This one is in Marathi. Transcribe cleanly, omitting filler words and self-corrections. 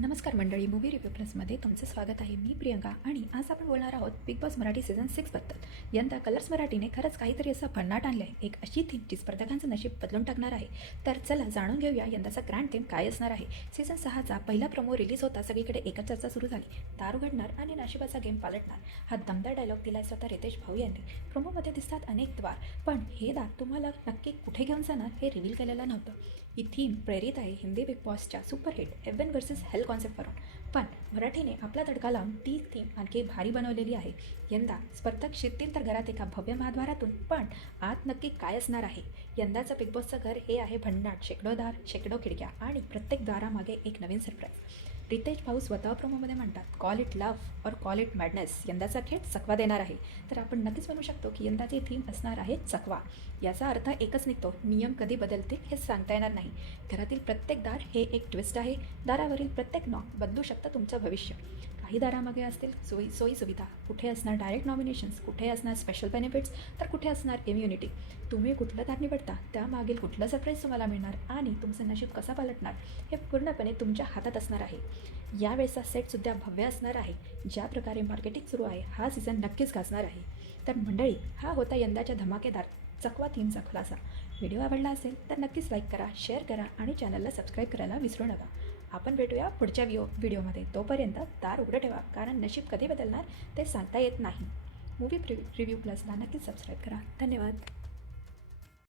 नमस्कार मंडळी, मूवी रिव्ह्यू प्लसमध्ये तुमचं स्वागत आहे. मी प्रियंका आणि आज आपण बोलणार आहोत बिग बॉस मराठी सीझन 6बद्दल. यंदा कलर्स मराठीने खरंच काहीतरी असं भन्नाट आणलं आहे, एक अशी थीम जी स्पर्धकांचं नशीब बदलून टाकणार आहे. तर चला जाणून घेऊया यंदाचा ग्रँड थीम काय असणार आहे. सीझन 6चा पहिला प्रोमो रिलीज होता, सगळीकडे एकच चर्चा सुरू झाली. दार उघडणार आणि नशिबाचा गेम पालटणार, हा दमदार डायलॉग दिलाय स्वतः रितेश भाऊ यांनी. प्रोमोमध्ये दिसतात अनेक द्वार, पण हे दार तुम्हाला नक्की कुठे घेऊन जाणार हे रिव्हील केलेलं नव्हतं. ही थीम प्रेरित आहे हिंदी बिग बॉसच्या सुपरहिट हेवन वर्सेस हेल कॉन्सेप्टवरून, पण मराठीने आपला तडका लावून ती थीम आणखी भारी बनवलेली आहे. यंदा स्पर्धक शिरतील तर घरात एका भव्य महाद्वारातून, पण आत नक्की काय असणार आहे. यंदाचं बिग बॉसचं घर हे आहे भन्नाट, शेकडो दार, शेकडो खिडक्या आणि प्रत्येक दारामागे एक नवीन सरप्राईज. रितेश भाऊ स्वतः प्रोमोमध्ये म्हणतात, कॉल इट लव्ह और कॉल इट मॅडनेस. यंदाचा खेळ चकवा देणार आहे. तर आपण नक्कीच म्हणू शकतो की यंदाची थीम असणार आहे चकवा. याचा अर्थ एकच निघतो, नियम कधी बदलते हे सांगता येणार नाही. घरातील प्रत्येक दार हे एक ट्विस्ट आहे. दारावरील प्रत्येक नॉक बदलू शकतं तुमचं भविष्य. काही दारामागे असतील सोयी सुविधा, कुठे असणार डायरेक्ट नॉमिनेशन्स, कुठे असणार स्पेशल बेनिफिट्स, तर कुठे असणार इम्युनिटी. तुम्ही कुठलं दार निवडता त्यामागील कुठलं सरप्राईज तुम्हाला मिळणार आणि तुमचं नशीब कसं पालटणार हे पूर्णपणे तुमच्या हातात असणार आहे. यावेळेचा सेटसुद्धा भव्य असणार आहे. ज्या प्रकारे मार्केटिंग सुरू आहे, हा सीझन नक्कीच गाजणार आहे. तर मंडळी, हा होता यंदाच्या धमाकेदार चकवा थीमचा खुलासा. व्हिडिओ आवडला असेल तर नक्कीच लाईक करा, शेअर करा आणि चॅनलला सबस्क्राईब करायला विसरू नका. आपण भेटूया पुढच्या व्हिडिओमध्ये. तोपर्यंत दार उघडं ठेवा, कारण नशीब कधी बदलणार ते सांगता येत नाही. मूवी रिव्ह्यू प्लसला नक्कीच सबस्क्राईब करा. धन्यवाद.